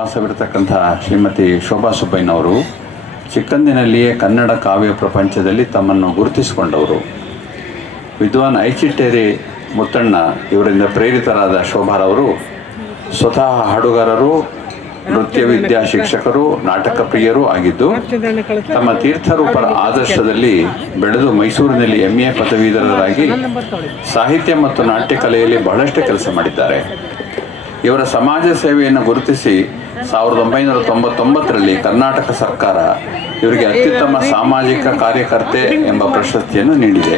ವಾಸವಿರತಕ್ಕಂಥ ಶ್ರೀಮತಿ ಶೋಭಾ ಸುಬ್ಬಯ್ಯನವರು ಚಿಕ್ಕಂದಿನಲ್ಲಿಯೇ ಕನ್ನಡ ಕಾವ್ಯ ಪ್ರಪಂಚದಲ್ಲಿ ತಮ್ಮನ್ನು ಗುರುತಿಸಿಕೊಂಡವರು. ವಿದ್ವಾನ್ ಐಚಿಟ್ಟೇರಿ ಮುತ್ತಣ್ಣ ಇವರಿಂದ ಪ್ರೇರಿತರಾದ ಶೋಭಾರವರು ಸ್ವತಃ ಹಾಡುಗಾರರು, ನೃತ್ಯ ವಿದ್ಯಾ ಶಿಕ್ಷಕರು, ನಾಟಕ ಪ್ರಿಯರೂ ಆಗಿದ್ದು ತಮ್ಮ ತೀರ್ಥರೂಪರ ಆದರ್ಶದಲ್ಲಿ ಬೆಳೆದು ಮೈಸೂರಿನಲ್ಲಿ MA ಪದವೀಧರರಾಗಿ ಸಾಹಿತ್ಯ ಮತ್ತು ನಾಟ್ಯ ಕಲೆಯಲ್ಲಿ ಬಹಳಷ್ಟು ಕೆಲಸ ಮಾಡಿದ್ದಾರೆ. ಇವರ ಸಮಾಜ ಸೇವೆಯನ್ನು ಗುರುತಿಸಿ 1999ರಲ್ಲಿ ಕರ್ನಾಟಕ ಸರ್ಕಾರ ಇವರಿಗೆ ಅತ್ಯುತ್ತಮ ಸಾಮಾಜಿಕ ಕಾರ್ಯಕರ್ತೆ ಎಂಬ ಪ್ರಶಸ್ತಿಯನ್ನು ನೀಡಿದೆ.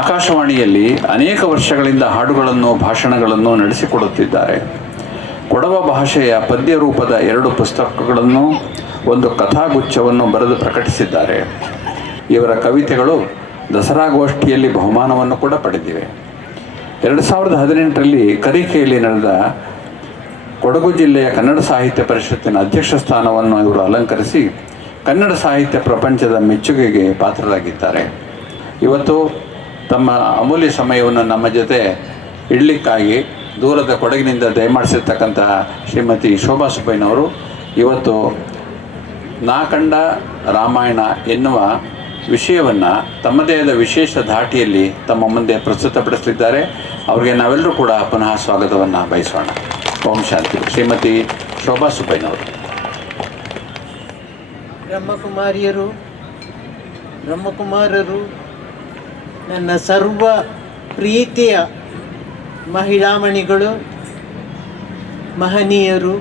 ಆಕಾಶವಾಣಿಯಲ್ಲಿ ಅನೇಕ ವರ್ಷಗಳಿಂದ ಹಾಡುಗಳನ್ನು, ಭಾಷಣಗಳನ್ನು ನಡೆಸಿಕೊಡುತ್ತಿದ್ದಾರೆ. ಕೊಡವ ಭಾಷೆಯ ಪದ್ಯ ರೂಪದ 2 ಪುಸ್ತಕಗಳನ್ನು, 1 ಕಥಾಗುಚ್ಛವನ್ನು ಬರೆದು ಪ್ರಕಟಿಸಿದ್ದಾರೆ. ಇವರ ಕವಿತೆಗಳು ದಸರಾ ಗೋಷ್ಠಿಯಲ್ಲಿ ಬಹುಮಾನವನ್ನು ಕೂಡ ಪಡೆದಿವೆ. 2018ರಲ್ಲಿ ಕರಿಕೆಯಲ್ಲಿ ನಡೆದ ಕೊಡಗು ಜಿಲ್ಲೆಯ ಕನ್ನಡ ಸಾಹಿತ್ಯ ಪರಿಷತ್ತಿನ ಅಧ್ಯಕ್ಷ ಸ್ಥಾನವನ್ನು ಇವರು ಅಲಂಕರಿಸಿ ಕನ್ನಡ ಸಾಹಿತ್ಯ ಪ್ರಪಂಚದ ಮೆಚ್ಚುಗೆಗೆ ಪಾತ್ರರಾಗಿದ್ದಾರೆ. ಇವತ್ತು ತಮ್ಮ ಅಮೂಲ್ಯ ಸಮಯವನ್ನು ನಮ್ಮ ಜೊತೆ ಇಡಲಿಕ್ಕಾಗಿ ದೂರದ ಕೊಡಗಿನಿಂದ ದಯಮಾಡಿಸಿರ್ತಕ್ಕಂತಹ ಶ್ರೀಮತಿ ಶೋಭಾ ಸುಬ್ಬಯ್ಯನವರು ಇವತ್ತು ನಾ ಕಂಡ ರಾಮಾಯಣ ಎನ್ನುವ ವಿಷಯವನ್ನು ತಮ್ಮದೇ ಆದ ವಿಶೇಷ ಧಾಟಿಯಲ್ಲಿ ತಮ್ಮ ಮುಂದೆ ಪ್ರಸ್ತುತಪಡಿಸಲಿದ್ದಾರೆ. ಅವರಿಗೆ ನಾವೆಲ್ಲರೂ ಕೂಡ ಪುನಃ ಸ್ವಾಗತವನ್ನು ಬಯಸೋಣ. ಓಂ ಶಾಂತಿ. ಶ್ರೀಮತಿ ಶೋಭಾ ಸುಬ್ಬಯ್ಯನವರು. ಬ್ರಹ್ಮಕುಮಾರರು, ನನ್ನ ಸರ್ವ ಪ್ರೀತಿಯ ಮಹಿಳಾಮಣಿಗಳು, ಮಹನೀಯರು,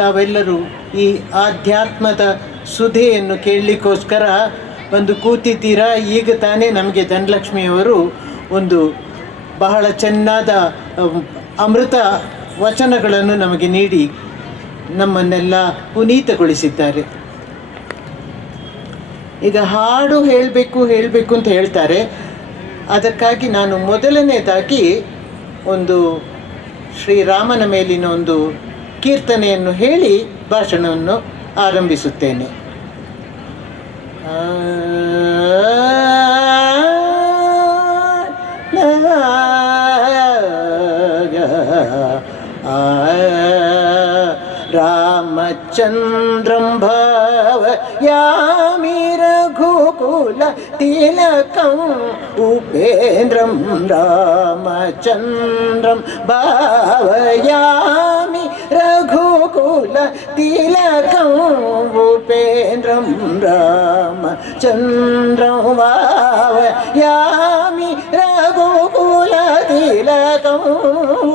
ತಾವೆಲ್ಲರೂ ಈ ಆಧ್ಯಾತ್ಮದ ಸುಧೆಯನ್ನು ಕೇಳಲಿಕ್ಕೋಸ್ಕರ ಒಂದು ಕೂತಿದ್ದೀರಾ. ಈಗ ತಾನೇ ನಮಗೆ ಧನಲಕ್ಷ್ಮಿಯವರು ಒಂದು ಬಹಳ ಚೆನ್ನಾದ ಅಮೃತ ವಚನಗಳನ್ನು ನಮಗೆ ನೀಡಿ ನಮ್ಮನ್ನೆಲ್ಲ ಪುನೀತಗೊಳಿಸಿದ್ದಾರೆ. ಈಗ ಹಾಡು ಹೇಳಬೇಕು ಅಂತ ಹೇಳ್ತಾರೆ. ಅದಕ್ಕಾಗಿ ನಾನು ಮೊದಲನೇದಾಗಿ ಒಂದು ಶ್ರೀರಾಮನ ಮೇಲಿನ ಒಂದು ಕೀರ್ತನೆಯನ್ನು ಹೇಳಿ ಭಾಷಣವನ್ನು ಆರಂಭಿಸುತ್ತೇನೆ. ರಾಮಚಂದ್ರಂ ಭಾವಯಾಮಿ ರಘುಕುಲ ತಿಲಕಂ ಉಪೇಂದ್ರಂ ರಾಮಚಂದ್ರಂ ಭಾವಯಾಮಿ ರಘುಕುಲ ತಿಲಕಂ ಉಪೇಂದ್ರಂ ರಾಮಚಂದ್ರಂ ಭಾವಯಾಮಿ ರಘುಕುಲ ತಿಲಕಂ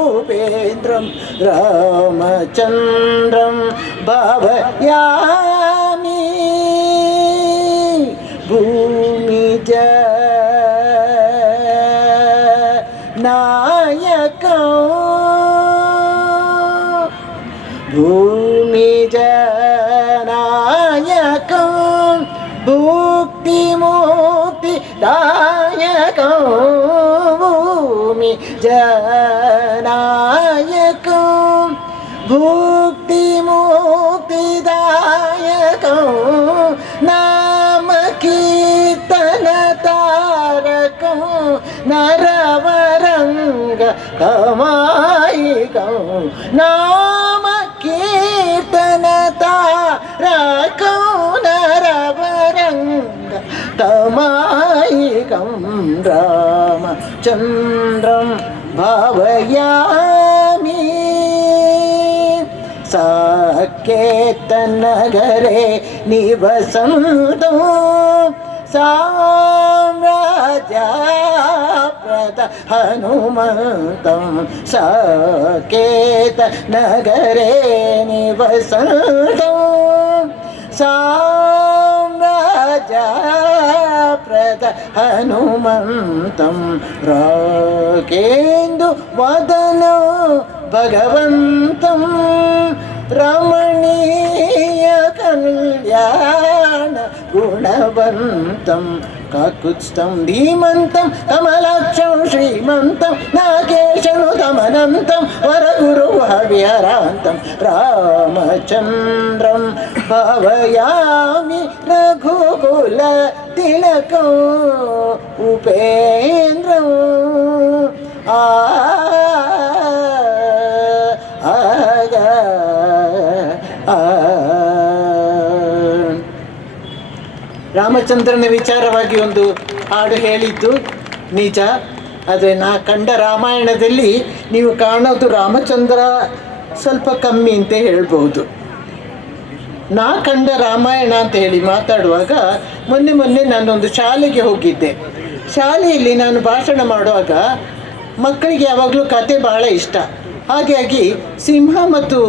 ಉಪೇಂದ್ರಂ ರಾಮಚಂದ್ರಂ ಭಾವಯಾಮಿ. ಭೂಮಿಜ ನಾಯಕಂ ಭೂಮಿಜ ನಾಯಕಂ ಭುಕ್ತಿ ಮುಕ್ತಿ ದಾಯಕಂ ಭೂಮಿ ಜನಾಯಕಂ ಭುಕ್ತಿ ಮುಕ್ತಿದಾಯಕಂ ನಾಮ ಕೀರ್ತನ ತಾರಕಂ ನರವರಂಗ ಕಮಾಯಿಕಂ ನಾಮ ಕೀರ್ತನ ತಾರಕಂ ನರವರಂಗ ಕಮಾಯಿಕಂ ರಾಮಚಂದ್ರಂ ಭಾವಯಾಮಿ. ಸಾಕೇತನಗರೆ ನಿವಸಂತಂ ಸಾಮ್ರಾಜ್ಯಪ್ರದ ಹನುಮಂತಂ ಸಾಕೇತನಗರೆ ನಿವಸಂತಂ ಸಾಮ್ರಾಜ್ಯಪ್ರದ ಹನುಮಂತಂ ರಾಕೇಂದು ವದನೋ ಭಗವಂತಂ ರಮಣೀಯ ಕಲ್ಯಾಣ ಗುಣವಂತಂ ಕಾಕುತ್ಸ್ಥಂ ಧೀಮಂತಂ ಕಮಲಾಕ್ಷಂ ಶ್ರೀಮಂತಂ ನಾಗೇಶನು ದಮನಂತಂ ವರಗುರು ಹವ್ಯರಾಂತಂ ರಾಮಚಂದ್ರಂ ಭಾವಯಾಮಿ ರಘುಕುಲ ತಿಲಕಂ ಉಪೇಂದ್ರಂ ಆಗ ರಾಮಚಂದ್ರನ ವಿಚಾರವಾಗಿ ಒಂದು ಹಾಡು ಹೇಳಿದ್ದು ನಿಜ. ಆದರೆ ನಾ ಕಂಡ ರಾಮಾಯಣದಲ್ಲಿ ನೀವು ಕಾಣೋದು ರಾಮಚಂದ್ರ ಸ್ವಲ್ಪ ಕಮ್ಮಿ ಅಂತ ಹೇಳ್ಬೋದು. ನಾ ಕಂಡ ರಾಮಾಯಣ ಅಂತ ಹೇಳಿ ಮಾತಾಡುವಾಗ ಮೊನ್ನೆ ನಾನೊಂದು ಶಾಲೆಗೆ ಹೋಗಿದ್ದೆ. ಶಾಲೆಯಲ್ಲಿ ನಾನು ಭಾಷಣ ಮಾಡುವಾಗ ಮಕ್ಕಳಿಗೆ ಯಾವಾಗಲೂ ಕತೆ ಭಾಳ ಇಷ್ಟ. ಹಾಗಾಗಿ ಸಿಂಹ ಮತ್ತು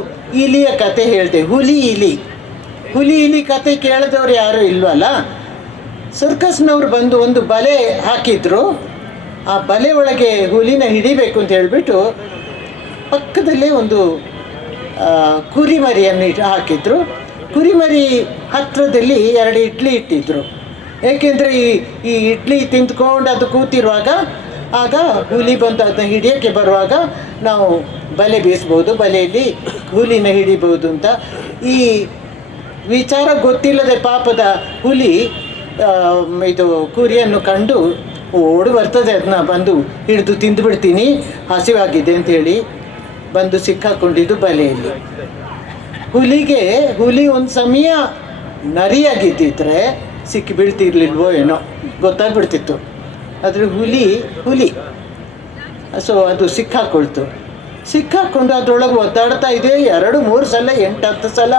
ಇಲಿಯ ಕತೆ ಹೇಳಿದೆ. ಹುಲಿ ಇಲಿ ಕತೆ ಕೇಳಿದವ್ರು ಯಾರೂ ಇಲ್ವಲ್ಲ. ಸರ್ಕಸ್ನವ್ರು ಬಂದು ಒಂದು ಬಲೆ ಹಾಕಿದ್ರು. ಆ ಬಲೆ ಒಳಗೆ ಹುಲಿನ ಹಿಡಿಬೇಕು ಅಂತ ಹೇಳಿಬಿಟ್ಟು ಪಕ್ಕದಲ್ಲೇ ಒಂದು ಕುರಿಮರಿಯನ್ನು ಹಾಕಿದ್ರು. ಕುರಿಮರಿ ಹತ್ತಿರದಲ್ಲಿ 2 ಇಡ್ಲಿ ಇಟ್ಟಿದ್ರು. ಏಕೆಂದರೆ ಈ ಇಡ್ಲಿ ತಿಂದ್ಕೊಂಡು ಅದು ಕೂತಿರುವಾಗ ಆಗ ಹುಲಿ ಬಂದು ಅದನ್ನ ಹಿಡಿಯೋಕ್ಕೆ ಬರುವಾಗ ನಾವು ಬಲೆ ಬೀಸ್ಬೋದು, ಬಲೆಯಲ್ಲಿ ಹುಲಿನ ಹಿಡಿಬೋದು ಅಂತ. ಈ ವಿಚಾರ ಗೊತ್ತಿಲ್ಲದೆ ಪಾಪದ ಹುಲಿ ಇದು ಕುರಿಯನ್ನು ಕಂಡು ಓಡಿ ಬರ್ತದೆ. ಅದನ್ನ ಬಂದು ಹಿಡಿದು ತಿಂದುಬಿಡ್ತೀನಿ, ಹಸಿವಾಗಿದೆ ಅಂಥೇಳಿ ಬಂದು ಸಿಕ್ಕಾಕೊಂಡಿದ್ದು ಬಲೆಯಲ್ಲಿ. ಹುಲಿ ಒಂದು ಸಮಯ ನರಿಯಾಗಿದ್ದಿದ್ರೆ ಸಿಕ್ಕಿ ಬೀಳ್ತಿರ್ಲಿಲ್ವೋ ಏನೋ, ಗೊತ್ತಾಗ್ಬಿಡ್ತಿತ್ತು. ಆದರೆ ಹುಲಿ ಸೊ ಅದು ಸಿಕ್ಕಾಕೊಂಡು ಅದರೊಳಗೆ ಒದ್ದಾಡ್ತಾ ಇದೆ. 2-3 ಸಲ 8-10 ಸಲ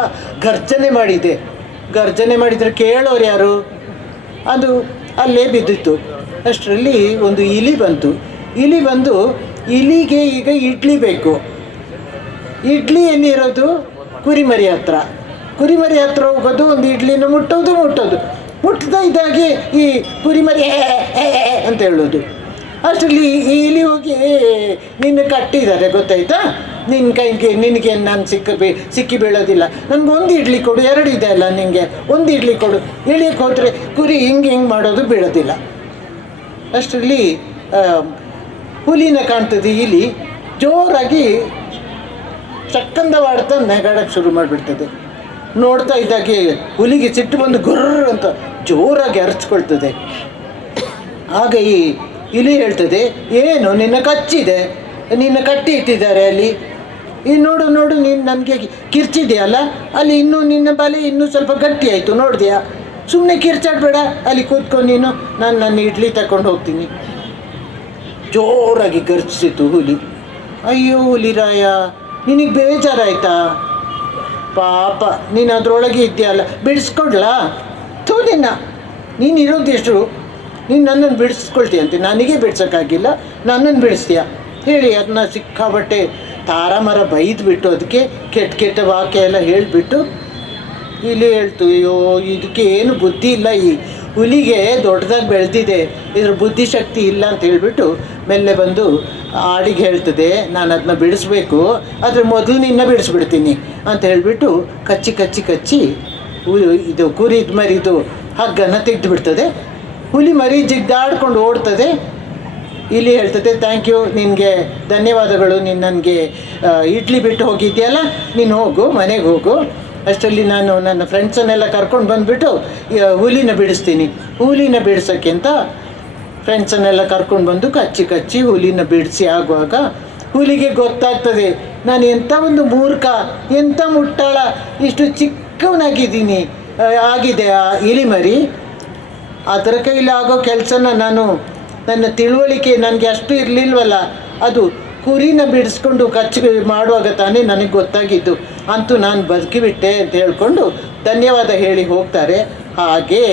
ಗರ್ಜನೆ ಮಾಡಿದರೆ ಕೇಳೋರು ಯಾರು? ಅದು ಅಲ್ಲೇ ಬಿದ್ದಿತ್ತು. ಅಷ್ಟರಲ್ಲಿ ಒಂದು ಇಲಿ ಬಂದು ಇಲಿಗೆ ಈಗ ಇಡ್ಲಿ ಬೇಕು. ಇಡ್ಲಿ ಎಲ್ಲಿರೋದು? ಕುರಿಮರಿ ಹತ್ರ ಹೋಗೋದು, ಒಂದು ಇಡ್ಲಿನ ಮುಟ್ಟೋದು. ಮುಟ್ತಾ ಇದ್ದಾಗೆ ಈ ಕುರಿಮರಿ ಅಂತ ಹೇಳೋದು. ಅಷ್ಟರಲ್ಲಿ ಈ ಇಲಿ ಹೋಗಿ ನಿನ್ನ ಕಟ್ಟಿದ್ದಾರೆ ಗೊತ್ತಾಯ್ತಾ, ನಿನ್ನ ಕೈಗೆ ನಿನಗೆ ನಾನು ಸಿಕ್ಕಿ ಬೀಳೋದಿಲ್ಲ, ನನಗೆ 1 ಇಡ್ಲಿ ಕೊಡು, 2 ಇದೆ ಅಲ್ಲ ನಿನಗೆ 1 ಇಡ್ಲಿ ಕೊಡು. ಇಳಿಯಕ್ಕೆ ಹೋದರೆ ಕುರಿ ಹಿಂಗೆ ಮಾಡೋದು ಬೀಳೋದಿಲ್ಲ. ಅಷ್ಟರಲ್ಲಿ ಹುಲಿನ ಕಾಣ್ತದೆ. ಇಲಿ ಜೋರಾಗಿ ಚಕ್ಕಂದವಾಡ್ತಾ ನೆಗಾಡಕ್ಕೆ ಶುರು ಮಾಡಿಬಿಡ್ತದೆ. ನೋಡ್ತಾ ಇದ್ದಾಗೆ ಹುಲಿಗೆ ಸಿಟ್ಟು ಬಂದು ಗುರ್ರ್ ಅಂತ ಜೋರಾಗಿ ಅರಚ್ಕೊಳ್ತದೆ. ಆಗ ಈ ಇಲಿ ಹೇಳ್ತದೆ, ಏನು ನಿನ್ನ ಕಚ್ಚಿದೆ, ನಿನ್ನ ಕಟ್ಟಿ ಇಟ್ಟಿದ್ದಾರೆ ಅಲ್ಲಿ, ಈ ನೋಡು ನೀನು ನನಗೆ ಕಿರ್ಚಿದೆಯಲ್ಲ ಅಲ್ಲಿ, ಇನ್ನೂ ನಿನ್ನ ಬಲೆ ಇನ್ನೂ ಸ್ವಲ್ಪ ಗಟ್ಟಿ ಆಯಿತು ನೋಡಿದೆಯಾ, ಸುಮ್ಮನೆ ಕಿರ್ಚಾಡಬೇಡ, ಅಲ್ಲಿ ಕೂತ್ಕೊಂಡು ನೀನು, ನಾನು ನನ್ನ ಇಡ್ಲಿ ತಗೊಂಡು ಹೋಗ್ತೀನಿ. ಜೋರಾಗಿ ಗರ್ಜಿಸಿತು ಹುಲಿ. ಅಯ್ಯೋ ಹುಲಿರಾಯ, ನಿನಗೆ ಬೇಜಾರಾಯ್ತಾ? ಪಾಪ ನೀನು ಅದರೊಳಗೆ ಇದೆಯಲ್ಲ, ಬಿಡಿಸ್ಕೊಡ್ಲಾ? ನೀನು ಇರೋದೆಷ್ಟು, ನೀನು ನನ್ನನ್ನು ಬಿಡಿಸ್ಕೊಳ್ತೀಯಂತೆ, ನನಗೆ ಬಿಡ್ಸೋಕ್ಕಾಗಿಲ್ಲ, ನನ್ನನ್ನು ಬಿಡಿಸ್ತೀಯ ಹೇಳಿ ಅದನ್ನ ಸಿಕ್ಕಾಬಟ್ಟೆ ತಾರಾಮರ ಬೈದ್ಬಿಟ್ಟು ಅದಕ್ಕೆ ಕೆಟ್ಟ ವಾಕ್ಯ ಎಲ್ಲ ಹೇಳಿಬಿಟ್ಟು ಇಲ್ಲಿ ಹೇಳ್ತು, ಅಯ್ಯೋ ಇದಕ್ಕೆ ಏನು ಬುದ್ಧಿ ಇಲ್ಲ, ಈ ಹುಲಿಗೆ ದೊಡ್ಡದಾಗಿ ಬೆಳೆದಿದೆ, ಇದ್ರ ಬುದ್ಧಿಶಕ್ತಿ ಇಲ್ಲ ಅಂತ ಹೇಳಿಬಿಟ್ಟು ಮೆಲ್ಲೆ ಬಂದು ಆಡಿಗೆ ಹೇಳ್ತದೆ, ನಾನು ಅದನ್ನ ಬಿಡಿಸ್ಬೇಕು, ಆದರೆ ಮೊದಲು ನಿನ್ನ ಬಿಡಿಸ್ಬಿಡ್ತೀನಿ ಅಂತ ಹೇಳಿಬಿಟ್ಟು ಕಚ್ಚಿ ಇದು ಕುರಿದ ಮರಿದು ಹಗ್ಗನ ತೆಗೆದು ಬಿಡ್ತದೆ. ಹುಲಿ ಮರಿ ಜಿಗ್ದಾಡ್ಕೊಂಡು ಓಡ್ತದೆ. ಇಲ್ಲಿ ಹೇಳ್ತದೆ, ಥ್ಯಾಂಕ್ ಯು, ನಿನಗೆ ಧನ್ಯವಾದಗಳು, ನೀನು ನನಗೆ ಇಡ್ಲಿ ಬಿಟ್ಟು ಹೋಗಿದ್ಯಲ್ಲ, ನೀನು ಹೋಗು, ಮನೆಗೆ ಹೋಗು. ಅಷ್ಟರಲ್ಲಿ ನಾನು ನನ್ನ ಫ್ರೆಂಡ್ಸನ್ನೆಲ್ಲ ಕರ್ಕೊಂಡು ಬಂದುಬಿಟ್ಟು ಹುಲಿನ ಬಿಡಿಸ್ತೀನಿ. ಹುಲಿನ ಬಿಡಿಸೋಕ್ಕಿಂತ ಫ್ರೆಂಡ್ಸನ್ನೆಲ್ಲ ಕರ್ಕೊಂಡು ಬಂದು ಕಚ್ಚಿ ಹುಲಿನ ಬಿಡಿಸಿ ಆಗುವಾಗ ಹುಲಿಗೆ ಗೊತ್ತಾಗ್ತದೆ, ನಾನು ಎಂಥ ಒಂದು ಮೂರ್ಖ, ಎಂಥ ಮುಟ್ಟಾಳ, ಇಷ್ಟು ಚಿಕ್ಕವನಾಗಿದ್ದೀನಿ ಆಗಿದೆ ಆ ಇಲಿಮರಿ. ಅದರ ಕೈಲಿ ಆಗೋ ಕೆಲಸನ ನನ್ನ ತಿಳುವಳಿಕೆ ನನಗೆ ಅಷ್ಟು ಇರಲಿಲ್ವಲ್ಲ, ಅದು ಕುರಿನ ಬಿಡಿಸ್ಕೊಂಡು ಮಾಡುವಾಗ ತಾನೇ ನನಗೆ ಗೊತ್ತಾಗಿದ್ದು, ಅಂತೂ ನಾನು ಬದುಕಿಬಿಟ್ಟೆ ಅಂತ ಹೇಳ್ಕೊಂಡು ಧನ್ಯವಾದ ಹೇಳಿ ಹೋಗ್ತಾರೆ. ಹಾಗೇ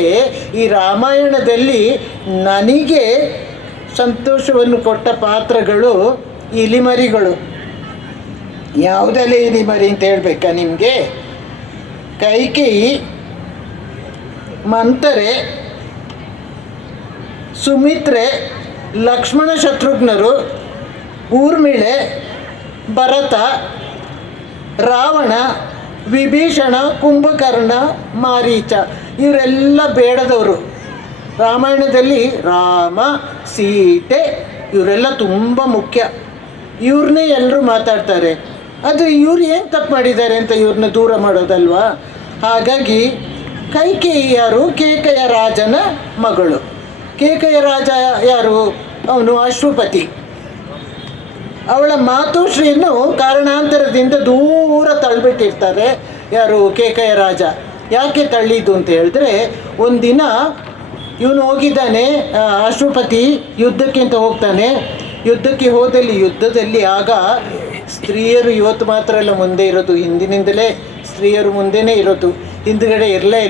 ಈ ರಾಮಾಯಣದಲ್ಲಿ ನನಗೆ ಸಂತೋಷವನ್ನು ಕೊಟ್ಟ ಪಾತ್ರಗಳು ಇಲಿಮರಿಗಳು. ಯಾವುದೆಲ್ಲ ಇಲಿಮರಿ ಅಂತ ಹೇಳಬೇಕಾ ನಿಮಗೆ? ಕೈಕೇಯಿ, ಮಂಥರೆ, ಸುಮಿತ್ರೆ, ಲಕ್ಷ್ಮಣ ಶತ್ರುಘ್ನರು, ಊರ್ಮಿಳೆ, ಭರತ, ರಾವಣ, ವಿಭೀಷಣ, ಕುಂಭಕರ್ಣ, ಮಾರೀಚ, ಇವರೆಲ್ಲ ಬೇಡದವರು. ರಾಮಾಯಣದಲ್ಲಿ ರಾಮ, ಸೀತೆ ಇವರೆಲ್ಲ ತುಂಬ ಮುಖ್ಯ. ಇವ್ರನ್ನೇ ಎಲ್ಲರೂ ಮಾತಾಡ್ತಾರೆ. ಅದು ಇವ್ರು ಏನು ತಪ್ಪು ಮಾಡಿದ್ದಾರೆ ಅಂತ ಇವ್ರನ್ನ ದೂರ ಮಾಡೋದಲ್ವಾ? ಹಾಗಾಗಿ ಕೈಕೇಯಿ ಯಾರು? ಕೇಕಯ ರಾಜನ ಮಗಳು. ಕೇಕಯ ರಾಜ ಯಾರು? ಅವನು ಅಶ್ವಪತಿ. ಅವಳ ಮಾತುಶ್ರೀಯನ್ನು ಕಾರಣಾಂತರದಿಂದ ದೂರ ತಳ್ಳಿಬಿಟ್ಟಿರ್ತಾರೆ. ಯಾರು? ಕೇಕಯ ರಾಜ. ಯಾಕೆ ತಳ್ಳಿದ್ದು ಅಂತ ಹೇಳಿದ್ರೆ, ಒಂದಿನ ಇವನು ಹೋಗಿದ್ದಾನೆ, ಅಶ್ವಪತಿ ಯುದ್ಧಕ್ಕೆ ಅಂತ ಹೋಗ್ತಾನೆ. ಯುದ್ಧಕ್ಕೆ ಯುದ್ಧದಲ್ಲಿ ಆಗ ಸ್ತ್ರೀಯರು ಇವತ್ತು ಮಾತ್ರ ಅಲ್ಲ ಮುಂದೆ ಇರೋದು, ಹಿಂದಿನಿಂದಲೇ ಸ್ತ್ರೀಯರು ಮುಂದೆನೇ ಇರೋದು, ಹಿಂದುಗಡೆ ಇರಲೇ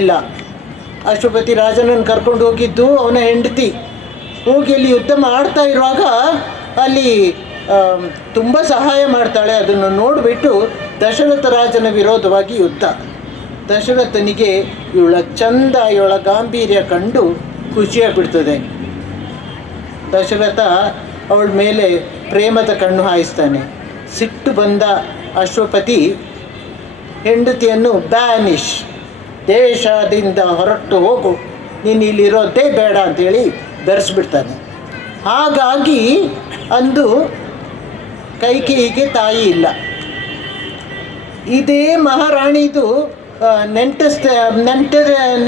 ಇಲ್ಲ. ಅಶ್ವಪತಿ ರಾಜನನ್ನು ಕರ್ಕೊಂಡು ಹೋಗಿದ್ದು ಅವನ ಹೆಂಡತಿ. ಹೋಗಿ ಅಲ್ಲಿ ಯುದ್ಧ ಮಾಡ್ತಾ ಇರುವಾಗ ಅಲ್ಲಿ ತುಂಬ ಸಹಾಯ ಮಾಡ್ತಾಳೆ. ಅದನ್ನು ನೋಡಿಬಿಟ್ಟು ದಶರಥ ರಾಜನ ವಿರೋಧವಾಗಿ ಯುದ್ಧ. ದಶರಥನಿಗೆ ಇವಳ ಚಂದ, ಇವಳ ಗಾಂಭೀರ್ಯ ಕಂಡು ಖುಷಿಯಾಗ್ಬಿಡ್ತದೆ. ದಶರಥ ಅವಳ ಮೇಲೆ ಪ್ರೇಮದ ಕಣ್ಣು ಹಾಯಿಸ್ತಾನೆ. ಸಿಟ್ಟು ಬಂದ ಅಶ್ವಪತಿ ಹೆಂಡತಿಯನ್ನು ಬ್ಯಾನಿಷ್, ದೇಶದಿಂದ ಹೊರಟು ಹೋಗು, ನೀನು ಇಲ್ಲಿರೋದೇ ಬೇಡ ಅಂತೇಳಿ ಬೆರೆಸ್ಬಿಡ್ತಾನೆ. ಹಾಗಾಗಿ ಅಂದು ಕೈಕೇಯಿಗೆ ತಾಯಿ ಇಲ್ಲ. ಇದೇ ಮಹಾರಾಣಿದು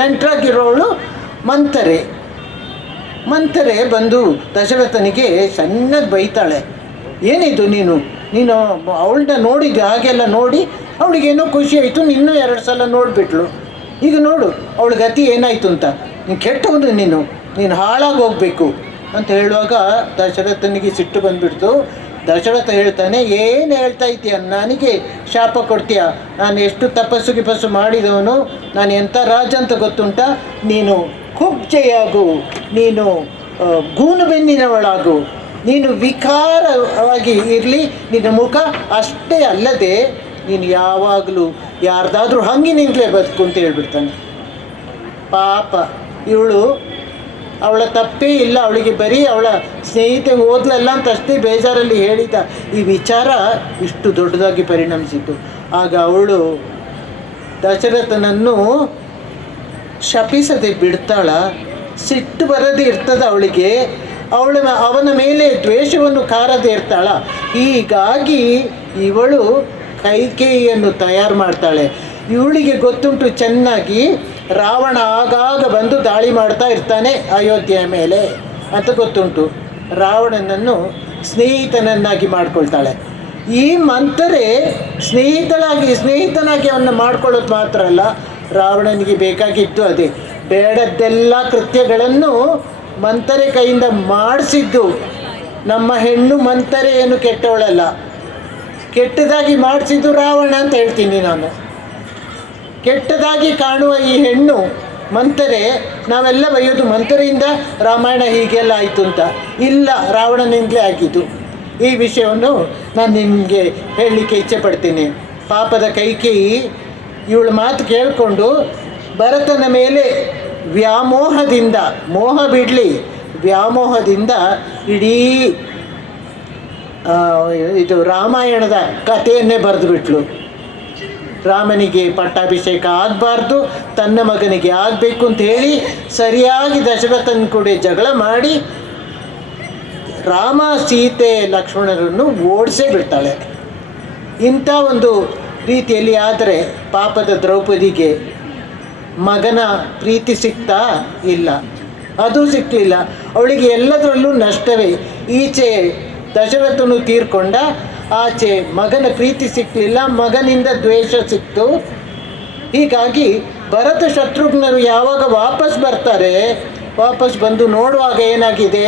ನೆಂಟರಾಗಿರೋಳು ಮಂಥರೆ ಬಂದು ದಶರಥನಿಗೆ ಚೆನ್ನಾಗಿ ಬೈತಾಳೆ. ಏನಿದು ನೀನು ಅವಳನ್ನ ನೋಡಿದ್ದು, ಹಾಗೆಲ್ಲ ನೋಡಿ ಅವಳಿಗೇನೋ ಖುಷಿ ಆಯಿತು, ಇನ್ನೂ 2 ಸಲ ನೋಡಿಬಿಟ್ಲು. ಈಗ ನೋಡು ಅವಳ ಗತಿ ಏನಾಯಿತು ಅಂತ. ನೀನು ಕೆಟ್ಟವನು, ನೀನು ಹಾಳಾಗಿ ಹೋಗಬೇಕು ಅಂತ ಹೇಳುವಾಗ ದಶರಥನಿಗೆ ಸಿಟ್ಟು ಬಂದುಬಿಡ್ತು. ದಶರಥ ಹೇಳ್ತಾನೆ, ಏನು ಹೇಳ್ತಾ ಇದ್ದೀಯ, ನನಗೆ ಶಾಪ ಕೊಡ್ತೀಯ? ನಾನು ಎಷ್ಟು ತಪಸ್ಸು ಮಾಡಿದವನು, ನಾನು ಎಂಥ ರಾಜ ಅಂತ ಗೊತ್ತುಂಟ? ನೀನು ಕುಬ್ಜೆಯಾಗು, ನೀನು ಗೂನು ಬೆನ್ನಿನವಳಾಗು, ನೀನು ವಿಕಾರವಾಗಿ ಇರಲಿ ನಿನ್ನ ಮುಖ, ಅಷ್ಟೇ ಅಲ್ಲದೆ ನೀನು ಯಾವಾಗಲೂ ಯಾರ್ದಾದ್ರೂ ಹಂಗಿನಿಂದಲೇ ಬದುಕು ಅಂತ ಹೇಳ್ಬಿಡ್ತಾನೆ. ಪಾಪ ಅವಳ ತಪ್ಪೇ ಇಲ್ಲ, ಅವಳಿಗೆ ಬರೀ ಅವಳ ಸ್ನೇಹಿತೆ ಓದ್ಲಲ್ಲ ಅಂತ ಅಷ್ಟೇ ಬೇಜಾರಲ್ಲಿ ಹೇಳಿದ ಈ ವಿಚಾರ ಇಷ್ಟು ದೊಡ್ಡದಾಗಿ ಪರಿಣಮಿಸಿತು. ಆಗ ಅವಳು ದಶರಥನನ್ನು ಶಪಿಸದೆ ಬಿಡ್ತಾಳ. ಸಿಟ್ಟು ಬರದೇ ಇರ್ತದೆ ಅವಳಿಗೆ, ಅವನ ಮೇಲೆ ದ್ವೇಷವನ್ನು ಕಾರದೇ ಇರ್ತಾಳ. ಹೀಗಾಗಿ ಇವಳು ಕೈಕೇಯಿಯನ್ನು ತಯಾರು ಮಾಡ್ತಾಳೆ. ಇವಳಿಗೆ ಗೊತ್ತುಂಟು ಚೆನ್ನಾಗಿ ರಾವಣ ಆಗಾಗ ಬಂದು ದಾಳಿ ಮಾಡ್ತಾ ಇರ್ತಾನೆ ಅಯೋಧ್ಯೆಯ ಮೇಲೆ ಅಂತ ಗೊತ್ತುಂಟು. ರಾವಣನನ್ನು ಸ್ನೇಹಿತನನ್ನಾಗಿ ಮಾಡ್ಕೊಳ್ತಾಳೆ. ಈ ಮಂಥರೆ ಸ್ನೇಹಿತನಾಗಿ ಅವನ್ನ ಮಾಡ್ಕೊಳ್ಳೋದು ಮಾತ್ರ ಅಲ್ಲ, ರಾವಣನಿಗೆ ಬೇಕಾಗಿದ್ದು ಅದೇ. ಬೇಡದ್ದೆಲ್ಲ ಕೃತ್ಯಗಳನ್ನು ಮಂಥರೆ ಕೈಯಿಂದ ಮಾಡಿಸಿದ್ದು. ನಮ್ಮ ಹೆಣ್ಣು ಮಂಥರೆ ಏನು ಕೆಟ್ಟವಳಲ್ಲ, ಕೆಟ್ಟದಾಗಿ ಮಾಡಿಸಿದ್ದು ರಾವಣ ಅಂತ ಹೇಳ್ತೀನಿ ನಾನು. ಕೆಟ್ಟದಾಗಿ ಕಾಣುವ ಈ ಹೆಣ್ಣು ಮಂಥರೆ, ನಾವೆಲ್ಲ ಬೈಯೋದು ಮಂಥರೆಯಿಂದ ರಾಮಾಯಣ ಹೀಗೆಲ್ಲ ಆಯಿತು ಅಂತ. ಇಲ್ಲ, ರಾವಣನಿಂದಲೇ ಆಗಿದ್ದು. ಈ ವಿಷಯವನ್ನು ನಾನು ನಿಮಗೆ ಹೇಳಲಿಕ್ಕೆ ಇಚ್ಛೆ ಪಡ್ತೀನಿ. ಪಾಪದ ಕೈಕೇಯಿ ಇವಳ ಮಾತು ಕೇಳಿಕೊಂಡು ಭರತನ ಮೇಲೆ ವ್ಯಾಮೋಹದಿಂದ, ಮೋಹ ಬಿಡಲಿ, ವ್ಯಾಮೋಹದಿಂದ ಇಡೀ ಇದು ರಾಮಾಯಣದ ಕಥೆಯನ್ನೇ ಬರೆದು ಬಿಟ್ಲು. ರಾಮನಿಗೆ ಪಟ್ಟಾಭಿಷೇಕ ಆಗಬಾರ್ದು, ತನ್ನ ಮಗನಿಗೆ ಆಗಬೇಕು ಅಂತ ಹೇಳಿ ಸರಿಯಾಗಿ ದಶರಥನ ಕೂಡ ಜಗಳ ಮಾಡಿ ರಾಮ, ಸೀತೆ, ಲಕ್ಷ್ಮಣರನ್ನು ಓಡಿಸೇ ಬಿಡ್ತಾಳೆ. ಇಂಥ ಒಂದು ರೀತಿಯಲ್ಲಿ ಆದರೆ ಪಾಪದ ದ್ರೌಪದಿಗೆ ಮಗನ ಪ್ರೀತಿ ಸಿಗ್ತಾ ಇಲ್ಲ, ಅದು ಸಿಕ್ಕಲಿಲ್ಲ. ಅವಳಿಗೆ ಎಲ್ಲದರಲ್ಲೂ ನಷ್ಟವೇ. ಈಚೆ ದಶರಥನು ತೀರ್ಕೊಂಡ, ಆಚೆ ಮಗನ ಪ್ರೀತಿ ಸಿಕ್ಕಲಿಲ್ಲ, ಮಗನಿಂದ ದ್ವೇಷ ಸಿಕ್ತು. ಹೀಗಾಗಿ ಭರತ ಶತ್ರುಘ್ನರು ಯಾವಾಗ ವಾಪಸ್ ಬರ್ತಾರೆ, ವಾಪಸ್ ಬಂದು ನೋಡುವಾಗ ಏನಾಗಿದೆ,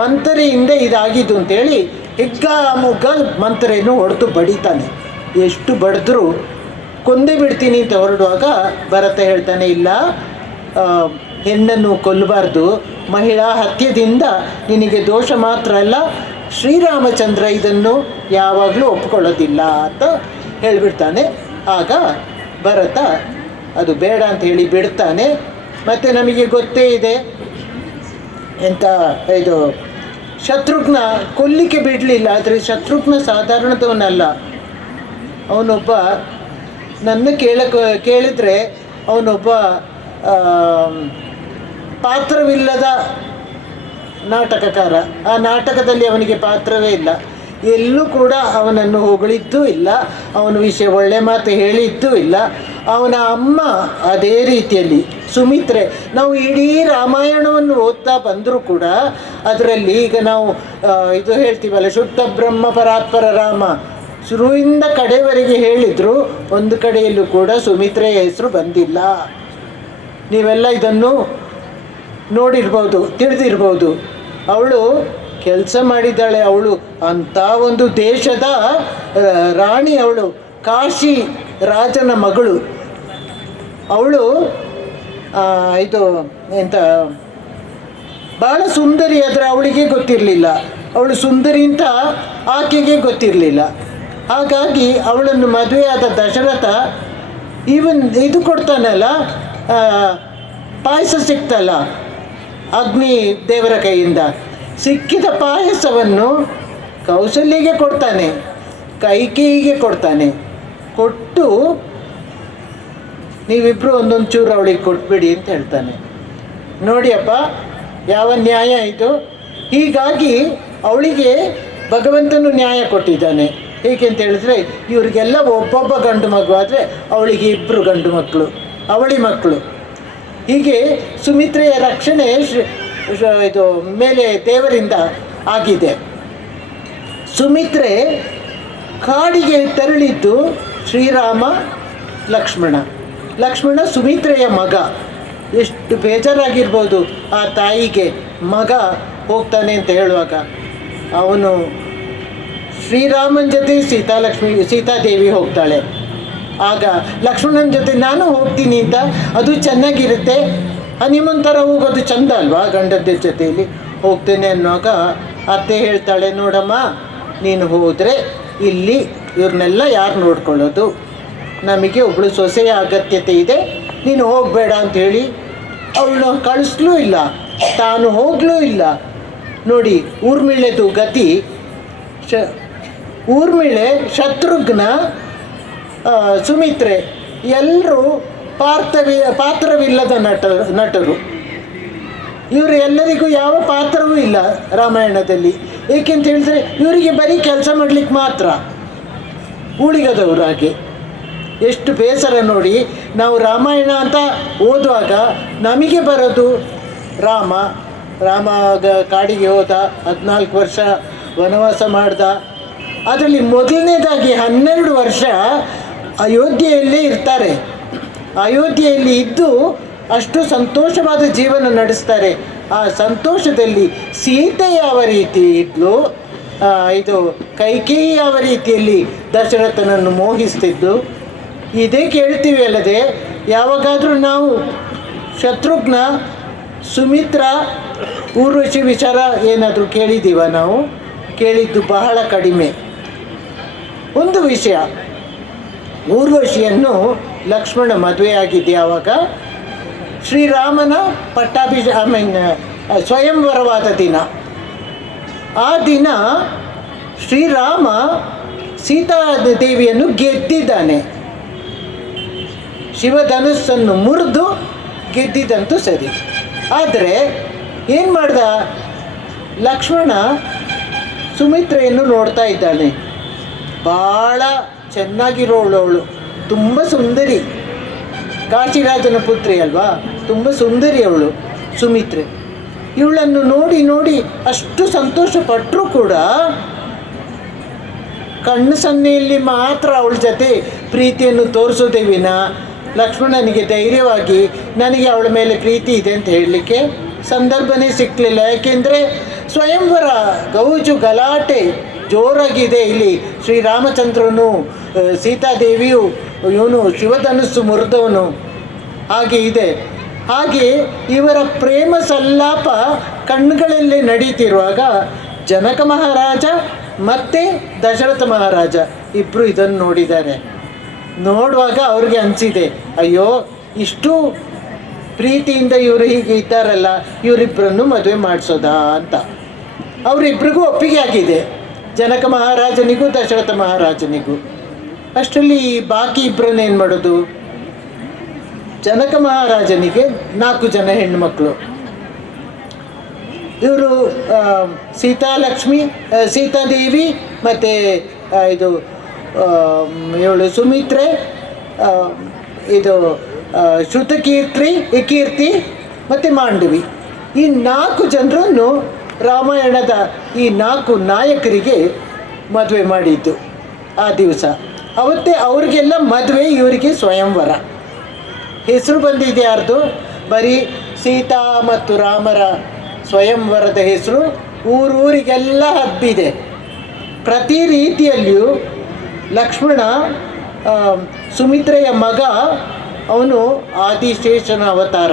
ಮಂಥರೆಯಿಂದ ಇದಾಗಿದ್ದು ಅಂತೇಳಿ ಹಿಗ್ಗ ಮುಗ್ಗ ಮಂಥರೆಯನ್ನು ಹೊಡೆದು ಬಡಿತಾನೆ. ಎಷ್ಟು ಬಡಿದ್ರೂ ಕೊಂದೇ ಬಿಡ್ತೀನಿ ಅಂತ ಹೊರಡುವಾಗ ಭರತ ಹೇಳ್ತಾನೆ, ಇಲ್ಲ, ಹೆಣ್ಣನ್ನು ಕೊಲ್ಲಬಾರ್ದು, ಮಹಿಳಾ ಹತ್ಯೆಯಿಂದ ನಿನಗೆ ದೋಷ ಮಾತ್ರ ಅಲ್ಲ, ಶ್ರೀರಾಮಚಂದ್ರ ಇದನ್ನು ಯಾವಾಗಲೂ ಒಪ್ಕೊಳ್ಳೋದಿಲ್ಲ ಅಂತ ಹೇಳಿಬಿಡ್ತಾನೆ. ಆಗ ಭರತ ಅದು ಬೇಡ ಅಂತ ಹೇಳಿ ಬಿಡ್ತಾನೆ. ಮತ್ತು ನಮಗೆ ಗೊತ್ತೇ ಇದೆ, ಎಂಥ ಇದು ಶತ್ರುಘ್ನ ಕೊಲ್ಲಿಕ್ಕೆ ಬಿಡಲಿಲ್ಲ. ಆದರೆ ಶತ್ರುಘ್ನ ಸಾಧಾರಣದವನಲ್ಲ, ಅವನೊಬ್ಬ, ನನ್ನ ಕೇಳಿದರೆ ಅವನೊಬ್ಬ ಪಾತ್ರವಿಲ್ಲದ ನಾಟಕಕಾರ. ಆ ನಾಟಕದಲ್ಲಿ ಅವನಿಗೆ ಪಾತ್ರವೇ ಇಲ್ಲ, ಎಲ್ಲೂ ಕೂಡ ಅವನನ್ನು ಹೊಗಳಿದ್ದೂ ಇಲ್ಲ, ಅವನ ವಿಷಯ ಒಳ್ಳೆ ಮಾತು ಹೇಳಿದ್ದೂ ಇಲ್ಲ. ಅವನ ಅಮ್ಮ ಅದೇ ರೀತಿಯಲ್ಲಿ ಸುಮಿತ್ರೆ. ನಾವು ಇಡೀ ರಾಮಾಯಣವನ್ನು ಓದ್ತಾ ಬಂದರೂ ಕೂಡ ಅದರಲ್ಲಿ ಈಗ ನಾವು ಇದು ಹೇಳ್ತೀವಲ್ಲ, ಶುದ್ಧ ಬ್ರಹ್ಮ ಪರಾತ್ಪರ ರಾಮ, ಶುರುವಿಂದ ಕಡೆವರೆಗೆ ಹೇಳಿದ್ರು, ಒಂದು ಕಡೆಯಲ್ಲೂ ಕೂಡ ಸುಮಿತ್ರೆಯ ಹೆಸರು ಬಂದಿಲ್ಲ. ನೀವೆಲ್ಲ ಇದನ್ನು ನೋಡಿರ್ಬೋದು, ತಿಳಿದಿರ್ಬೋದು. ಅವಳು ಕೆಲಸ ಮಾಡಿದ್ದಾಳೆ. ಅವಳು ಅಂಥ ಒಂದು ದೇಶದ ರಾಣಿ. ಅವಳು ಕಾಶಿ ರಾಜನ ಮಗಳು. ಅವಳು ಇದು ಎಂತ ಭಾಳ ಸುಂದರಿ. ಆದರೆ ಅವಳಿಗೆ ಗೊತ್ತಿರಲಿಲ್ಲ ಅವಳು ಸುಂದರಿ ಅಂತ, ಆಕೆಗೆ ಗೊತ್ತಿರಲಿಲ್ಲ. ಹಾಗಾಗಿ ಅವಳನ್ನು ಮದುವೆಯಾದ ದಶರಥ ಇದು ಕೊಡ್ತಾನಲ್ಲ, ಪಾಯಸ ಸಿಕ್ತಲ್ಲ ಅಗ್ನಿ ದೇವರ ಕೈಯಿಂದ, ಸಿಕ್ಕಿದ ಪಾಯಸವನ್ನು ಕೌಸಲ್ಯಗೆ ಕೊಡ್ತಾನೆ, ಕೈಕೇಯಿಗೆ ಕೊಡ್ತಾನೆ. ಕೊಟ್ಟು ನೀವಿಬ್ಬರು ಒಂದೊಂದು ಚೂರು ಅವಳಿಗೆ ಕೊಟ್ಬಿಡಿ ಅಂತ ಹೇಳ್ತಾನೆ. ನೋಡಿಯಪ್ಪ ಯಾವ ನ್ಯಾಯ ಇದು. ಹೀಗಾಗಿ ಅವಳಿಗೆ ಭಗವಂತನು ನ್ಯಾಯ ಕೊಟ್ಟಿದ್ದಾನೆ. ಏಕೆಂತ ಹೇಳಿದ್ರೆ ಇವರಿಗೆಲ್ಲ ಒಬ್ಬೊಬ್ಬ ಗಂಡು ಮಗು, ಆದರೆ ಅವಳಿಗೆ 2 ಗಂಡು ಮಕ್ಕಳು, ಅವಳಿ ಮಕ್ಕಳು. ಹೀಗೆ ಸುಮಿತ್ರೆಯ ರಕ್ಷಣೆ ಇದು ಮೇಲೆ ದೇವರಿಂದ ಆಗಿದೆ. ಸುಮಿತ್ರೆ ಕಾಡಿಗೆ ತೆರಳಿದ್ದು ಶ್ರೀರಾಮ ಲಕ್ಷ್ಮಣ ಸುಮಿತ್ರೆಯ ಮಗ. ಎಷ್ಟು ಬೇಜಾರಾಗಿರ್ಬೋದು ಆ ತಾಯಿಗೆ, ಮಗ ಹೋಗ್ತಾನೆ ಅಂತ ಹೇಳುವಾಗ. ಅವನು ಶ್ರೀರಾಮನ ಜೊತೆ ಸೀತಾದೇವಿ ಹೋಗ್ತಾಳೆ. ಆಗ ಲಕ್ಷ್ಮಣನ ಜೊತೆ ನಾನು ಹೋಗ್ತೀನಿ ಅಂತ, ಅದು ಚೆನ್ನಾಗಿರುತ್ತೆ. ಹನಿಮೂನ್ ಥರ ಹೋಗೋದು ಚಂದ ಅಲ್ವಾ, ಗಂಡದ ಜೊತೆಯಲ್ಲಿ ಹೋಗ್ತೇನೆ ಅನ್ನುವಾಗ ಅತ್ತೆ ಹೇಳ್ತಾಳೆ, ನೋಡಮ್ಮ ನೀನು ಹೋದರೆ ಇಲ್ಲಿ ಇವ್ರನ್ನೆಲ್ಲ ಯಾರು ನೋಡ್ಕೊಳ್ಳೋದು, ನಮಗೆ ಒಬ್ಬಳು ಸೊಸೆಯ ಅಗತ್ಯತೆ ಇದೆ, ನೀನು ಹೋಗಬೇಡ ಅಂಥೇಳಿ ಅವಳನ್ನ ಕಳಿಸ್ಲೂ ಇಲ್ಲ, ತಾನು ಹೋಗಲೂ ಇಲ್ಲ. ನೋಡಿ ಊರ್ಮಿಳೆದು ಗತಿ. ಊರ್ಮಿಳೆ, ಶತ್ರುಘ್ನ, ಸುಮಿತ್ರೆ ಎಲ್ಲರೂ ಪಾತ್ರವಿಲ್ಲದ ನಟರು. ಇವರು ಎಲ್ಲರಿಗೂ ಯಾವ ಪಾತ್ರವೂ ಇಲ್ಲ ರಾಮಾಯಣದಲ್ಲಿ. ಏಕೆಂತ ಹೇಳಿದ್ರೆ ಇವರಿಗೆ ಬರೀ ಕೆಲಸ ಮಾಡಲಿಕ್ಕೆ ಮಾತ್ರ ಉಳಿಗದವರಾಗೆ. ಎಷ್ಟು ಬೇಸರ ನೋಡಿ. ನಾವು ರಾಮಾಯಣ ಅಂತ ಓದುವಾಗ ನಮಗೆ ಬರೋದು ರಾಮ ಕಾಡಿಗೆ ಹೋದ, 14 ವರ್ಷ ವನವಾಸ ಮಾಡ್ದ. ಅದರಲ್ಲಿ ಮೊದಲನೇದಾಗಿ 12 ವರ್ಷ ಅಯೋಧ್ಯೆಯಲ್ಲೇ ಇರ್ತಾರೆ. ಅಯೋಧ್ಯೆಯಲ್ಲಿ ಇದ್ದು ಅಷ್ಟು ಸಂತೋಷವಾದ ಜೀವನ ನಡೆಸ್ತಾರೆ. ಆ ಸಂತೋಷದಲ್ಲಿ ಸೀತೆ ಯಾವ ರೀತಿ ಇದ್ಲು, ಇದು ಕೈಕೇಯಿ ಯಾವ ರೀತಿಯಲ್ಲಿ ದಶರಥನನ್ನು ಮೋಹಿಸ್ತಿದ್ದು, ಇದೇ ಕೇಳ್ತೀವಿ ಅಲ್ಲದೆ ಯಾವಾಗಾದರೂ ನಾವು ಶತ್ರುಘ್ನ, ಸುಮಿತ್ರಾ, ಊರ್ವಶಿ ವಿಚಾರ ಏನಾದರೂ ಕೇಳಿದ್ದೀವ? ನಾವು ಕೇಳಿದ್ದು ಬಹಳ ಕಡಿಮೆ. ಒಂದು ವಿಷಯ, ಊರ್ವಶಿಯನ್ನು ಲಕ್ಷ್ಮಣ ಮದುವೆಯಾಗಿದ್ದೆ ಯಾವಾಗ? ಶ್ರೀರಾಮನ ಸ್ವಯಂವರವಾದ ದಿನ. ಆ ದಿನ ಶ್ರೀರಾಮ ಸೀತಾದೇವಿಯನ್ನು ಗೆದ್ದಿದ್ದಾನೆ. ಶಿವಧನುಸ್ಸನ್ನು ಮುರಿದು ಗೆದ್ದಿದ್ದಂತೂ ಸರಿ. ಆದರೆ ಏನು ಮಾಡ್ದ ಲಕ್ಷ್ಮಣ? ಸುಮಿತ್ರೆಯನ್ನು ನೋಡ್ತಾ ಇದ್ದಾನೆ. ಭಾಳ ಚೆನ್ನಾಗಿರೋಳು ಅವಳು, ತುಂಬ ಸುಂದರಿ. ಕಾಶಿರಾಜನ ಪುತ್ರಿ ಅಲ್ವಾ, ತುಂಬ ಸುಂದರಿ ಅವಳು ಸುಮಿತ್ರೆ. ಇವಳನ್ನು ನೋಡಿ ನೋಡಿ ಅಷ್ಟು ಸಂತೋಷ ಪಟ್ಟರೂ ಕೂಡ ಕಣ್ಣು ಸನ್ನೆಯಲ್ಲಿ ಮಾತ್ರ ಅವಳ ಜೊತೆ ಪ್ರೀತಿಯನ್ನು ತೋರಿಸೋದೇ ವಿನ ಲಕ್ಷ್ಮಣನಿಗೆ ಧೈರ್ಯವಾಗಿ ನನಗೆ ಅವಳ ಮೇಲೆ ಪ್ರೀತಿ ಇದೆ ಅಂತ ಹೇಳಲಿಕ್ಕೆ ಸಂದರ್ಭನೇ ಸಿಕ್ಕಲಿಲ್ಲ. ಯಾಕೆಂದರೆ ಸ್ವಯಂವರ ಗೌಜು ಗಲಾಟೆ ಜೋರಾಗಿದೆ. ಇಲ್ಲಿ ಶ್ರೀರಾಮಚಂದ್ರನು, ಸೀತಾದೇವಿಯು, ಇವನು ಶಿವಧನುಸ್ಸು ಮುರಿದವನು, ಹಾಗೆ ಇದೆ. ಹಾಗೆ ಇವರ ಪ್ರೇಮ ಸಲ್ಲಾಪ ಕಣ್ಣುಗಳಲ್ಲೇ ನಡೀತಿರುವಾಗ ಜನಕ ಮಹಾರಾಜ ಮತ್ತು ದಶರಥ ಮಹಾರಾಜ ಇಬ್ಬರು ಇದನ್ನು ನೋಡಿದ್ದಾರೆ. ನೋಡುವಾಗ ಅವ್ರಿಗೆ ಅನಿಸಿದೆ, ಅಯ್ಯೋ ಇಷ್ಟು ಪ್ರೀತಿಯಿಂದ ಇವರು ಹೀಗೆ ಇದ್ದಾರಲ್ಲ, ಇವರಿಬ್ಬರನ್ನು ಮದುವೆ ಮಾಡಿಸೋದಾ ಅಂತ. ಅವರಿಬ್ಬರಿಗೂ ಒಪ್ಪಿಗೆ ಆಗಿದೆ, ಜನಕ ಮಹಾರಾಜನಿಗೂ ದಶರಥ ಮಹಾರಾಜನಿಗೂ. ಅಷ್ಟರಲ್ಲಿ ಬಾಕಿ ಇಬ್ಬರನ್ನೇನು ಮಾಡೋದು? ಜನಕ ಮಹಾರಾಜನಿಗೆ 4 ಜನ ಹೆಣ್ಣುಮಕ್ಕಳು. ಇವರು ಸೀತಾದೇವಿ ಮತ್ತು ಇದು ಇವಳು ಸುಮಿತ್ರೆ, ಇದು ಕೀರ್ತಿ ಮತ್ತು ಮಾಂಡವಿ. ಈ 4 ಜನರನ್ನು ರಾಮಾಯಣದ ಈ 4 ನಾಯಕರಿಗೆ ಮದುವೆ ಮಾಡಿದ್ದು. ಆ ದಿವಸ. ಅವತ್ತೇ ಅವ್ರಿಗೆಲ್ಲ ಮದುವೆ, ಇವರಿಗೆ ಸ್ವಯಂವರ. ಹೆಸರು ಬಂದಿದೆ ಯಾರ್ದು? ಬರೀ ಸೀತಾ ಮತ್ತು ರಾಮರ ಸ್ವಯಂವರದ ಹೆಸರು ಊರೂರಿಗೆಲ್ಲ ಹಬ್ಬಿದೆ. ಪ್ರತಿ ರೀತಿಯಲ್ಲಿಯೂ ಲಕ್ಷ್ಮಣ ಸುಮಿತ್ರೆಯ ಮಗ, ಅವನು ಆದಿಶೇಷನ ಅವತಾರ.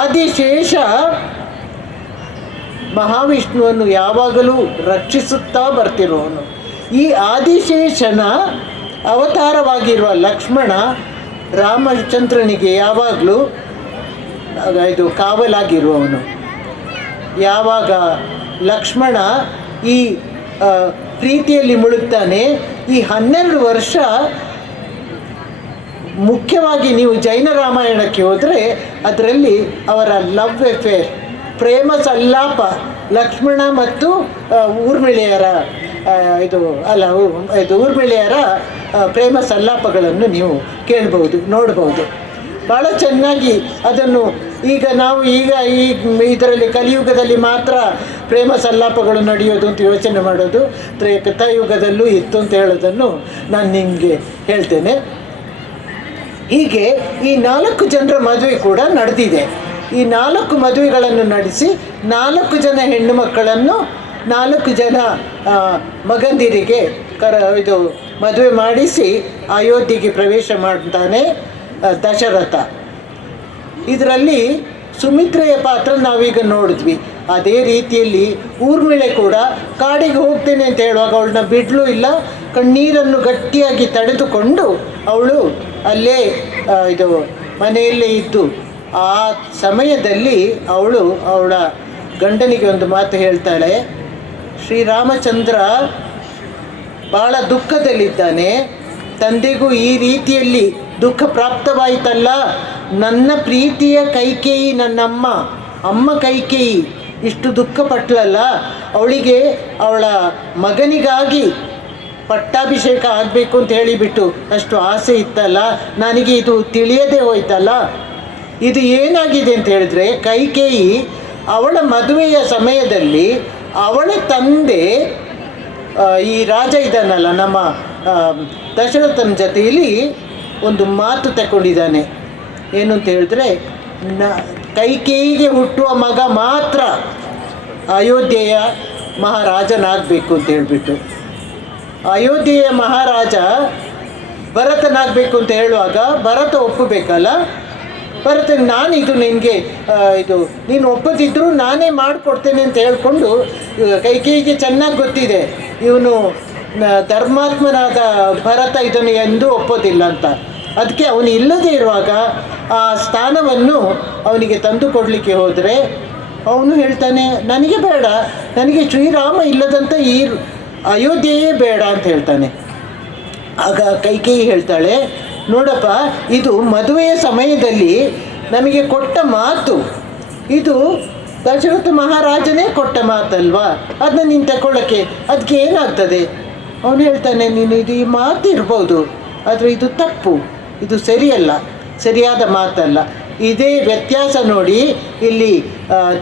ಆದಿಶೇಷ ಮಹಾವಿಷ್ಣುವನ್ನು ಯಾವಾಗಲೂ ರಕ್ಷಿಸುತ್ತಾ ಬರ್ತಿರೋನು. ಈ ಆದಿಶೇಷನ ಅವತಾರವಾಗಿರುವ ಲಕ್ಷ್ಮಣ ರಾಮಚಂದ್ರನಿಗೆ ಯಾವಾಗಲೂ ಇದು ಕಾವಲಾಗಿರುವವನು. ಯಾವಾಗ ಲಕ್ಷ್ಮಣ ಈ ಪ್ರೀತಿಯಲ್ಲಿ ಮುಳುಗ್ತಾನೆ, ಈ 12 ವರ್ಷ, ಮುಖ್ಯವಾಗಿ ನೀವು ಜೈನ ರಾಮಾಯಣಕ್ಕೆ ಹೋದರೆ ಅದರಲ್ಲಿ ಅವರ ಲವ್ ಅಫೇರ್, ಪ್ರೇಮ ಸಲ್ಲಾಪ, ಲಕ್ಷ್ಮಣ ಮತ್ತು ಊರ್ಮಿಳೆಯರ ಊರ್ಮಿಳೆಯರ ಪ್ರೇಮ ಸಲ್ಲಾಪಗಳನ್ನು ನೀವು ಕೇಳ್ಬೋದು, ನೋಡ್ಬೋದು. ಭಾಳ ಚೆನ್ನಾಗಿ ಅದನ್ನು ನಾವು ಇದರಲ್ಲಿ ಕಲಿಯುಗದಲ್ಲಿ ಮಾತ್ರ ಪ್ರೇಮ ಸಲ್ಲಾಪಗಳು ನಡೆಯೋದು ಅಂತ ಯೋಚನೆ ಮಾಡೋದು, ತ್ರೇತಾಯುಗದಲ್ಲೂ ಇತ್ತು ಅಂತ ಹೇಳೋದನ್ನು ನಾನು ನಿಮಗೆ ಹೇಳ್ತೇನೆ. ಹೀಗೆ ಈ 4 ಜನರ ಮದುವೆ ಕೂಡ ನಡೆದಿದೆ. ಈ 4 ಮದುವೆಗಳನ್ನು ನಡೆಸಿ 4 ಜನ ಹೆಣ್ಣು ಮಕ್ಕಳನ್ನು 4 ಜನ ಮಗಂದಿರಿಗೆ ಮದುವೆ ಮಾಡಿಸಿ ಅಯೋಧ್ಯೆಗೆ ಪ್ರವೇಶ ಮಾಡ್ತಾನೆ ದಶರಥ. ಇದರಲ್ಲಿ ಸುಮಿತ್ರೆಯ ಪಾತ್ರ ನಾವೀಗ ನೋಡಿದ್ವಿ. ಅದೇ ರೀತಿಯಲ್ಲಿ ಊರ್ಮಿಳೆ ಕೂಡ ಕಾಡಿಗೆ ಹೋಗ್ತೇನೆ ಅಂತ ಹೇಳುವಾಗ ಅವಳನ್ನ ಬಿಡಲೂ ಇಲ್ಲ, ಕಣ್ಣೀರನ್ನು ಗಟ್ಟಿಯಾಗಿ ತಡೆದುಕೊಂಡು ಅವಳು ಅಲ್ಲೇ ಮನೆಯಲ್ಲೇ ಇದ್ದು, ಆ ಸಮಯದಲ್ಲಿ ಅವಳ ಗಂಡನಿಗೆ ಒಂದು ಮಾತು ಹೇಳ್ತಾಳೆ, ಶ್ರೀರಾಮಚಂದ್ರ ಭಾಳ ದುಃಖದಲ್ಲಿದ್ದಾನೆ, ತಂದೆಗೂ ಈ ರೀತಿಯಲ್ಲಿ ದುಃಖ ಪ್ರಾಪ್ತವಾಯಿತಲ್ಲ, ನನ್ನ ಪ್ರೀತಿಯ ಕೈಕೇಯಿ, ಅಮ್ಮ ಕೈಕೇಯಿ ಇಷ್ಟು ದುಃಖ ಪಟ್ಲಲ್ಲ, ಅವಳಿಗೆ ಅವಳ ಮಗನಿಗಾಗಿ ಪಟ್ಟಾಭಿಷೇಕ ಆಗಬೇಕು ಅಂತ ಹೇಳಿಬಿಟ್ಟು ಅಷ್ಟು ಆಸೆ ಇತ್ತಲ್ಲ, ನನಗೆ ಇದು ತಿಳಿಯದೇ ಹೋಯ್ತಲ್ಲ. ಇದು ಏನಾಗಿದೆ ಅಂತ ಹೇಳಿದ್ರೆ, ಕೈಕೇಯಿ ಅವಳ ಮದುವೆಯ ಸಮಯದಲ್ಲಿ ಅವಳ ತಂದೆ ಈ ರಾಜ ಇದ್ದಾನಲ್ಲ ನಮ್ಮ ದಶರಥನ ಜೊತೆಯಲ್ಲಿ ಒಂದು ಮಾತು ತಗೊಂಡಿದ್ದಾನೆ. ಏನು ಅಂತ ಹೇಳಿದ್ರೆ, ಕೈಕೇಯಿಗೆ ಹುಟ್ಟುವ ಮಗ ಮಾತ್ರ ಅಯೋಧ್ಯೆಯ ಮಹಾರಾಜನಾಗಬೇಕು ಅಂತ ಹೇಳಿಬಿಟ್ಟು. ಅಯೋಧ್ಯೆಯ ಮಹಾರಾಜ ಭರತನಾಗಬೇಕು ಅಂತ ಹೇಳುವಾಗ ಭರತ ಒಪ್ಪಬೇಕಲ್ಲ. ಭರತ, ನಾನು ನಿನಗೆ ನೀನು ಒಪ್ಪದಿದ್ದರೂ ನಾನೇ ಮಾಡಿಕೊಡ್ತೇನೆ ಅಂತ ಹೇಳಿಕೊಂಡು, ಕೈಕೇಯಿಗೆ ಚೆನ್ನಾಗಿ ಗೊತ್ತಿದೆ ಇವನು ಧರ್ಮಾತ್ಮನಾದ ಭರತ ಇದನ್ನು ಎಂದೂ ಒಪ್ಪೋದಿಲ್ಲ ಅಂತ. ಅದಕ್ಕೆ ಅವನು ಇಲ್ಲದೇ ಇರುವಾಗ ಆ ಸ್ಥಾನವನ್ನು ಅವನಿಗೆ ತಂದು ಕೊಡಲಿಕ್ಕೆ ಹೋದರೆ ಅವನು ಹೇಳ್ತಾನೆ, ನನಗೆ ಬೇಡ, ನನಗೆ ಶ್ರೀರಾಮ ಇಲ್ಲದಂಥ ಈ ಅಯೋಧ್ಯೆಯೇ ಬೇಡ ಅಂತ ಹೇಳ್ತಾನೆ. ಆಗ ಕೈಕೇಯಿ ಹೇಳ್ತಾಳೆ, ನೋಡಪ್ಪ, ಇದು ಮದುವೆಯ ಸಮಯದಲ್ಲಿ ನಮಗೆ ಕೊಟ್ಟ ಮಾತು, ಇದು ದಶರಥ ಮಹಾರಾಜನೇ ಕೊಟ್ಟ ಮಾತಲ್ವಾ, ಅದನ್ನ ನೀನು ತಗೊಳ್ಳೋಕ್ಕೆ ಅದಕ್ಕೆ ಏನಾಗ್ತದೆ? ಅವನು ಹೇಳ್ತಾನೆ, ನೀನು ಈ ಮಾತು ಇರ್ಬೋದು, ಆದರೆ ಇದು ತಪ್ಪು, ಇದು ಸರಿಯಲ್ಲ, ಸರಿಯಾದ ಮಾತಲ್ಲ. ಇದೇ ವ್ಯತ್ಯಾಸ ನೋಡಿ ಇಲ್ಲಿ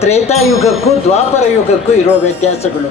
ತ್ರೇತಾಯುಗಕ್ಕೂ ದ್ವಾಪರ ಯುಗಕ್ಕೂ ಇರೋ ವ್ಯತ್ಯಾಸಗಳು.